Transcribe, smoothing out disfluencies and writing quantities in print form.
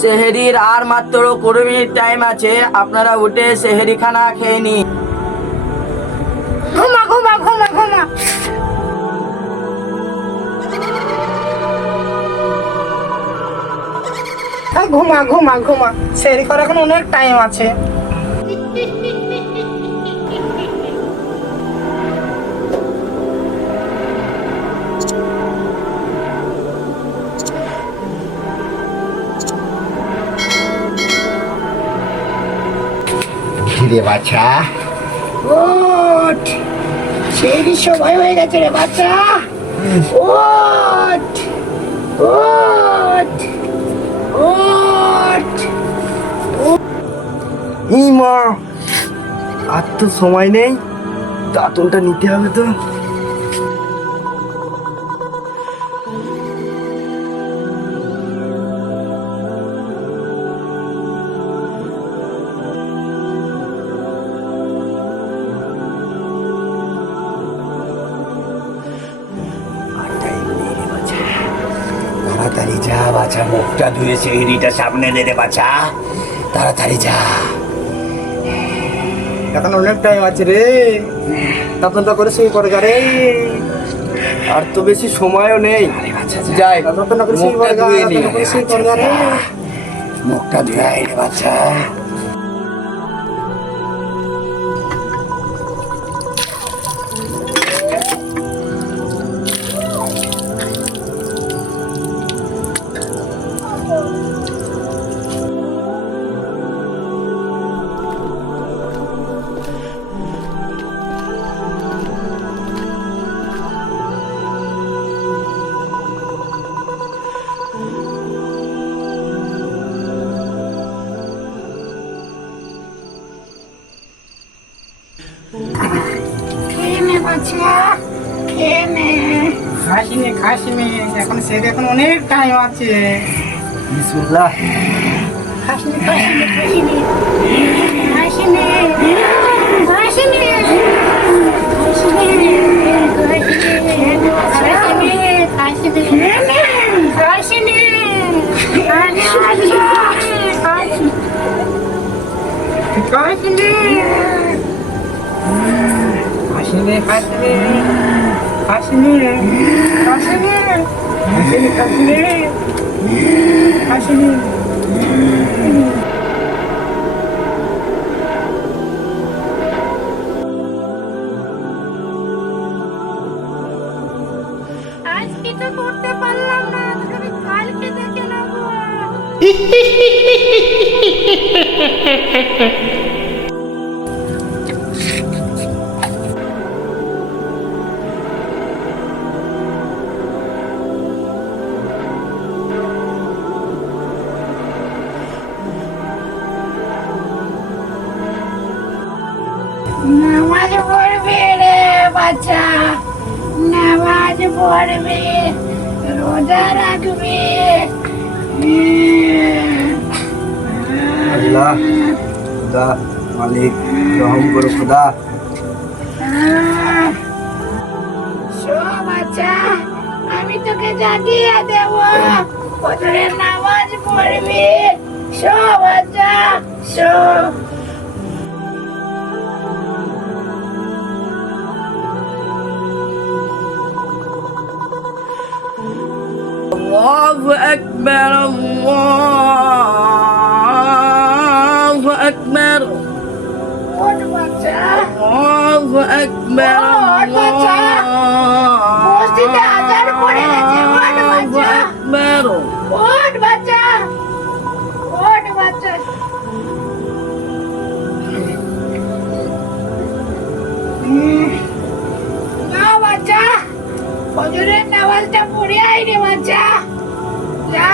সেহেরির আর মাত্র 20 minute time আছে, আপনারা উঠে সেহেরি খানা খেয়ে নিন। ঘুমা ঘুমা ঘুমা ঘুমা। ঘুমা ঘুমা ঘুমা, সেহরি করার এখন অনেক টাইম আছে। রে বাচ্চা, ওঠ, সেই সময় হয়ে গেছে রে বাচ্চা, ওঠ ওঠ ওঠ। মা, আর তো সময় নেই, দাঁতনটা নিতে হবে তো। তাড়াতাড়ি যা বাচ্চা, মুখটা ধুয়ে সেহরিটা সামনে দে রে বাচ্চা, তাড়াতাড়ি যা। এখন অনেক টাইম আছে রে, দাঁতনটা করে শুয়ে পড়ে যা রে। আর তো বেশি সময়ও নেই, যাই দাঁতনটা করে শুয়ে মুখটা পড়ে যা, ধুয়ে নি। দাঁতনটা করে শুয়ে পড়ে যা রে। মুখটা ধুয়ে আয় রে বাচ্চা। খেয়ে নে বাচ্চা, খেয়ে নে। খাসিনি খাসিনি, এখন সেহরি এখন অনেক টাইম আছে। বিসমিল্লাহ। খাসিনি খাসিনি খাসিনি খাসিনি খাসিনি আজকে তো করতে পারলাম না, তবে কালকে দেখে নেবো। নামাজ পড়বে রে বাচ্চা, নামাজ পড়বে, রোজা রাখবে। আল্লাহ, খুদা মালিক, রহম করো খুদা। শো বাচ্চা, আমি তোকে জাগিয়ে দেব, ফজরের নামাজ পড়বি। শো বাচ্চা, শো। আল্লাহু আকবার, আল্লাহু আকবার, ওঠ বাচ্চা, আল্লাহু আকবার, ওঠ বাচ্চা, মসজিদে আজান পড়ে গেছে। ওঠ বাচ্চা, আকবার। ওঠ বাচ্চা, ওঠ বাচ্চা। না বাচ্চা, ফজরের নামাজটা পড়ে আয় রে বাচ্চা, যা।